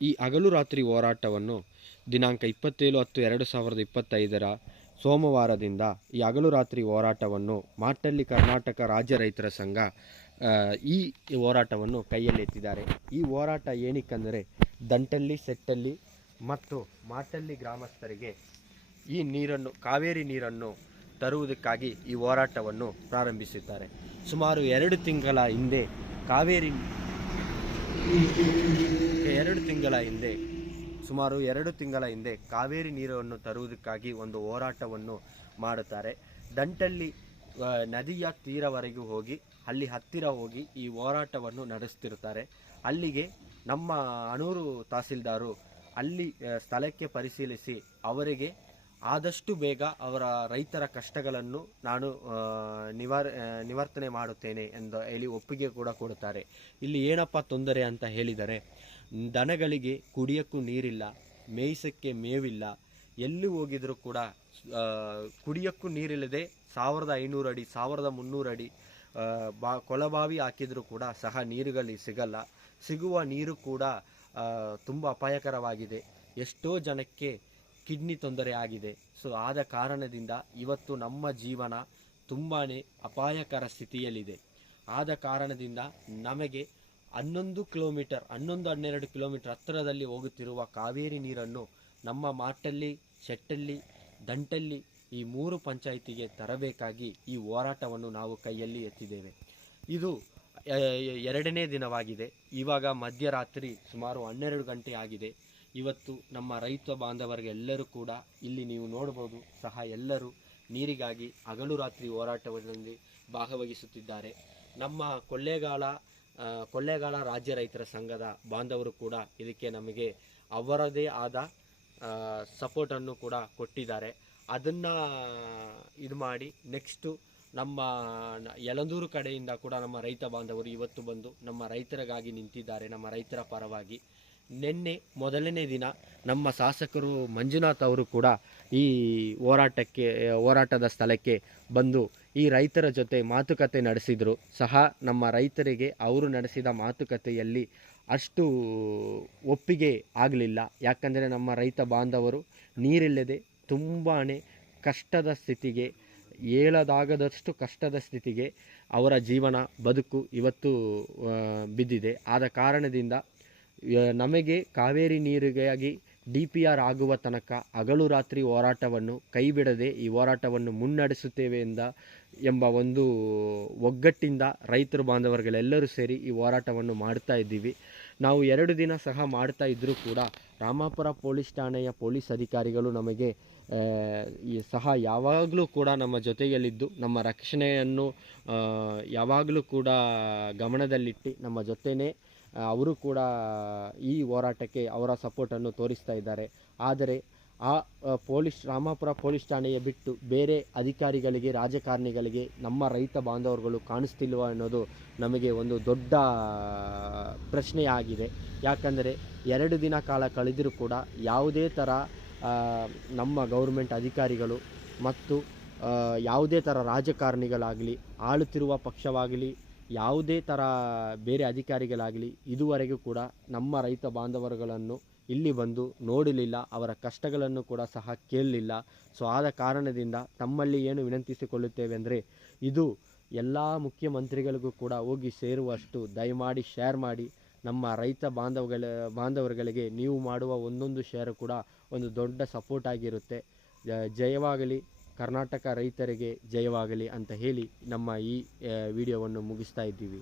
ಈ ಹಗಲು ರಾತ್ರಿ ಹೋರಾಟವನ್ನು ದಿನಾಂಕ ಇಪ್ಪತ್ತೇಳು ಹತ್ತು ಎರಡು ಸಾವಿರದ ಇಪ್ಪತ್ತೈದರ ಸೋಮವಾರದಿಂದ ಈ ಹಗಲು ರಾತ್ರಿ ಹೋರಾಟವನ್ನು ಮಾಟಲ್ಲಿ ಕರ್ನಾಟಕ ರಾಜ್ಯ ರೈತರ ಸಂಘ ಈ ಹೋರಾಟವನ್ನು ಕೈಯಲ್ಲೆತ್ತಿದ್ದಾರೆ ಈ ಹೋರಾಟ ಏನಕ್ಕೆಂದರೆ ದಂಟಲ್ಲಿ ಸೆಟ್ಟಲ್ಲಿ ಮತ್ತು ಮಾಟಲ್ಲಿ ಗ್ರಾಮಸ್ಥರಿಗೆ ಈ ನೀರನ್ನು, ಕಾವೇರಿ ನೀರನ್ನು ತರುವುದಕ್ಕಾಗಿ ಈ ಹೋರಾಟವನ್ನು ಪ್ರಾರಂಭಿಸಿದ್ದಾರೆ ಸುಮಾರು ಎರಡು ತಿಂಗಳ ಹಿಂದೆ ಕಾವೇರಿ ತಿಂಗಳ ಹಿಂದೆ ಸುಮಾರು ಎರಡು ತಿಂಗಳ ಹಿಂದೆ ಕಾವೇರಿ ನೀರನ್ನು ತರುವುದಕ್ಕಾಗಿ ಒಂದು ಹೋರಾಟವನ್ನು ಮಾಡುತ್ತಾರೆ. ಆ, ನದಿಯ ತೀರವರೆಗೂ ಹೋಗಿ ಅಲ್ಲಿ ಹತ್ತಿರ ಹೋಗಿ ಈ ಹೋರಾಟವನ್ನು ನಡೆಸ್ತಿರುತ್ತಾರೆ. ಅಲ್ಲಿಗೆ ನಮ್ಮ ಅನೂರು ತಹಸೀಲ್ದಾರು ಅಲ್ಲಿ ಸ್ಥಳಕ್ಕೆ ಪರಿಶೀಲಿಸಿ ಅವರಿಗೆ ಆದಷ್ಟು ಬೇಗ ಅವರ ರೈತರ ಕಷ್ಟಗಳನ್ನು ನಾನು ನಿವಾರ ನಿವರ್ತನೆ ಮಾಡುತ್ತೇನೆ ಎಂದು ಹೇಳಿ ಒಪ್ಪಿಗೆ ಕೂಡ ಕೊಡುತ್ತಾರೆ. ಇಲ್ಲಿ ಏನಪ್ಪ ತೊಂದರೆ ಅಂತ ಹೇಳಿದರೆ, ದನಗಳಿಗೆ ಕುಡಿಯಕ್ಕೂ ನೀರಿಲ್ಲ, ಮೇಯಿಸಕ್ಕೆ ಮೇವಿಲ್ಲ, ಎಲ್ಲಿ ಹೋಗಿದರೂ ಕೂಡ ಕುಡಿಯಕ್ಕೂ ನೀರಿಲ್ಲದೆ ಸಾವಿರದ ಐನೂರು ಅಡಿ, ಸಾವಿರದ ಮುನ್ನೂರು ಅಡಿ ಬಾ, ಕೊಳಬಾವಿ ಹಾಕಿದರೂ ಕೂಡ ಸಹ ನೀರುಗಳು ಸಿಗಲ್ಲ. ಸಿಗುವ ನೀರು ಕೂಡ ತುಂಬ ಅಪಾಯಕರವಾಗಿದೆ. ಎಷ್ಟೋ ಜನಕ್ಕೆ ಕಿಡ್ನಿ ತೊಂದರೆ ಆಗಿದೆ. ಸೊ ಆದ ಕಾರಣದಿಂದ ಇವತ್ತು ನಮ್ಮ ಜೀವನ ತುಂಬಾ ಅಪಾಯಕರ ಸ್ಥಿತಿಯಲ್ಲಿದೆ. ಆದ ಕಾರಣದಿಂದ ನಮಗೆ ಹನ್ನೊಂದು ಕಿಲೋಮೀಟರ್, ಹನ್ನೊಂದು ಹನ್ನೆರಡು ಕಿಲೋಮೀಟರ್ ಹತ್ತಿರದಲ್ಲಿ ಹೋಗುತ್ತಿರುವ ಕಾವೇರಿ ನೀರನ್ನು ನಮ್ಮ ಮಾಟಲ್ಲಿ, ಶೆಟ್ಟಲ್ಲಿ, ದಂಟಲ್ಲಿ ಈ ಮೂರು ಪಂಚಾಯಿತಿಗೆ ತರಬೇಕಾಗಿ ಈ ಹೋರಾಟವನ್ನು ನಾವು ಕೈಯಲ್ಲಿ ಎತ್ತಿದ್ದೇವೆ. ಇದು ಎರಡನೇ ದಿನವಾಗಿದೆ. ಇವಾಗ ಮಧ್ಯರಾತ್ರಿ ಸುಮಾರು ಹನ್ನೆರಡು ಗಂಟೆ ಆಗಿದೆ. ಇವತ್ತು ನಮ್ಮ ರೈತ ಬಾಂಧವರಿಗೆಲ್ಲರೂ ಕೂಡ ಇಲ್ಲಿ ನೀವು ನೋಡ್ಬೋದು ಸಹ ಎಲ್ಲರೂ ನೀರಿಗಾಗಿ ಹಗಲು ರಾತ್ರಿ ಹೋರಾಟದಲ್ಲಿ ಭಾಗವಹಿಸುತ್ತಿದ್ದಾರೆ. ನಮ್ಮ ಕೊಳ್ಳೇಗಾಲ ಕೊಳ್ಳೇಗಾಲ ರಾಜ್ಯ ರೈತರ ಸಂಘದ ಬಾಂಧವರು ಕೂಡ ಇದಕ್ಕೆ ನಮಗೆ ಅವರದೇ ಆದ ಸಪೋರ್ಟನ್ನು ಕೂಡ ಕೊಟ್ಟಿದ್ದಾರೆ. ಅದನ್ನು ಇದು ಮಾಡಿ ನೆಕ್ಸ್ಟು ನಮ್ಮ ಯಲಂದೂರು ಕಡೆಯಿಂದ ಕೂಡ ನಮ್ಮ ರೈತ ಬಾಂಧವರು ಇವತ್ತು ಬಂದು ನಮ್ಮ ರೈತರಿಗಾಗಿ ನಿಂತಿದ್ದಾರೆ, ನಮ್ಮ ರೈತರ ಪರವಾಗಿ. ನಿನ್ನೆ, ಮೊದಲನೇ ದಿನ ನಮ್ಮ ಶಾಸಕರು ಮಂಜುನಾಥ್ ಅವರು ಕೂಡ ಈ ಹೋರಾಟಕ್ಕೆ, ಹೋರಾಟದ ಸ್ಥಳಕ್ಕೆ ಬಂದು ಈ ರೈತರ ಜೊತೆ ಮಾತುಕತೆ ನಡೆಸಿದರು. ಸಹ ನಮ್ಮ ರೈತರಿಗೆ ಅವರು ನಡೆಸಿದ ಮಾತುಕತೆಯಲ್ಲಿ ಅಷ್ಟು ಒಪ್ಪಿಗೆ ಆಗಲಿಲ್ಲ. ಯಾಕಂದರೆ ನಮ್ಮ ರೈತ ಬಾಂಧವರು ನೀರಿಲ್ಲದೆ ತುಂಬಾ ಕಷ್ಟದ ಸ್ಥಿತಿಗೆ ಹೇಳದಾಗದಷ್ಟು ಕಷ್ಟದ ಸ್ಥಿತಿಗೆ ಅವರ ಜೀವನ ಬದುಕು ಇವತ್ತು ಬಿದ್ದಿದೆ. ಆದ ಕಾರಣದಿಂದ ನಮಗೆ ಕಾವೇರಿ ನೀರಿಗಾಗಿ ಡಿ ಪಿ ಆರ್ ಆಗುವ ತನಕ ಹಗಲು ರಾತ್ರಿ ಹೋರಾಟವನ್ನು ಕೈಬಿಡದೆ ಈ ಹೋರಾಟವನ್ನು ಮುನ್ನಡೆಸುತ್ತೇವೆ ಎಂದ ಎಂಬ ಒಂದು ಒಗ್ಗಟ್ಟಿಂದ ರೈತರು ಬಾಂಧವರುಗಳೆಲ್ಲರೂ ಸೇರಿ ಈ ಹೋರಾಟವನ್ನು ಮಾಡ್ತಾ ಇದ್ದೀವಿ. ನಾವು ಎರಡು ದಿನ ಸಹ ಮಾಡ್ತಾ ಇದ್ದರೂ ಕೂಡ ರಾಮಾಪುರ ಪೊಲೀಸ್ ಠಾಣೆಯ ಪೊಲೀಸ್ ಅಧಿಕಾರಿಗಳು ನಮಗೆ ಈ ಸಹ ಯಾವಾಗಲೂ ಕೂಡ ನಮ್ಮ ಜೊತೆಯಲ್ಲಿದ್ದು ನಮ್ಮ ರಕ್ಷಣೆಯನ್ನು ಯಾವಾಗಲೂ ಕೂಡ ಗಮನದಲ್ಲಿಟ್ಟು ನಮ್ಮ ಜೊತೆನೇ ಆ, ಅವರು ಕೂಡ ಈ ಹೋರಾಟಕ್ಕೆ ಅವರ ಸಪೋರ್ಟನ್ನು ತೋರಿಸ್ತಾ ಇದ್ದಾರೆ. ಆದರೆ ಆ ಪೊಲೀಸ್, ರಾಮಾಪುರ ಪೊಲೀಸ್ ಠಾಣೆಯ ಬಿಟ್ಟು ಬೇರೆ ಅಧಿಕಾರಿಗಳಿಗೆ, ರಾಜಕಾರಣಿಗಳಿಗೆ ನಮ್ಮ ರೈತ ಬಾಂಧವರುಗಳು ಕಾಣಿಸ್ತಿಲ್ವ ಅನ್ನೋದು ನಮಗೆ ಒಂದು ದೊಡ್ಡ ಪ್ರಶ್ನೆಯಾಗಿದೆ ಯಾಕಂದರೆ ಎರಡು ದಿನ ಕಾಲ ಕಳೆದರೂ ಕೂಡ ಯಾವುದೇ ಥರ ನಮ್ಮ ಗೌರ್ಮೆಂಟ್ ಅಧಿಕಾರಿಗಳು ಮತ್ತು ಯಾವುದೇ ಥರ ರಾಜಕಾರಣಿಗಳಾಗಲಿ, ಆಳುತ್ತಿರುವ ಪಕ್ಷವಾಗಲಿ ಯಾವುದೇ ಥರ ಬೇರೆ ಅಧಿಕಾರಿಗಳಾಗಲಿ ಇದುವರೆಗೂ ಕೂಡ ನಮ್ಮ ರೈತ ಬಾಂಧವರುಗಳನ್ನು ಇಲ್ಲಿ ಬಂದು ನೋಡಲಿಲ್ಲ, ಅವರ ಕಷ್ಟಗಳನ್ನು ಕೂಡ ಸಹ ಕೇಳಲಿಲ್ಲ. ಸೊ ಆದ ಕಾರಣದಿಂದ ತಮ್ಮಲ್ಲಿ ಏನು ವಿನಂತಿಸಿಕೊಳ್ಳುತ್ತೇವೆ ಅಂದರೆ, ಇದು ಎಲ್ಲ ಮುಖ್ಯಮಂತ್ರಿಗಳಿಗೂ ಕೂಡ ಹೋಗಿ ಸೇರುವಷ್ಟು ದಯಮಾಡಿ ಶೇರ್ ಮಾಡಿ ನಮ್ಮ ರೈತ ಬಾಂಧವಗಳ, ಬಾಂಧವರುಗಳಿಗೆ ನೀವು ಮಾಡುವ ಒಂದೊಂದು ಶೇರು ಕೂಡ ಒಂದು ದೊಡ್ಡ ಸಪೋರ್ಟ್ ಆಗಿರುತ್ತೆ. ಜಯವಾಗಲಿ. ಕರ್ನಾಟಕ ರೈತರಿಗೆ ಜಯವಾಗಲಿ ಅಂತ ಹೇಳಿ ನಮ್ಮ ಈ ವಿಡಿಯೋವನ್ನು ಮುಗಿಸ್ತಾ ಇದ್ದೀವಿ.